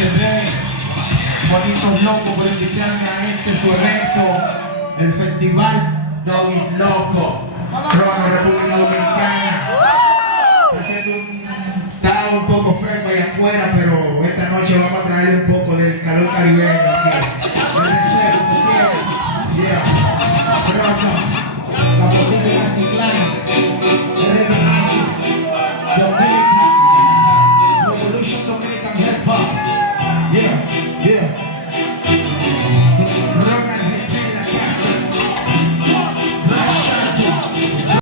Monterrey, Bonitos Locos, por invitarme a este su evento, el Festival Doggies Loco.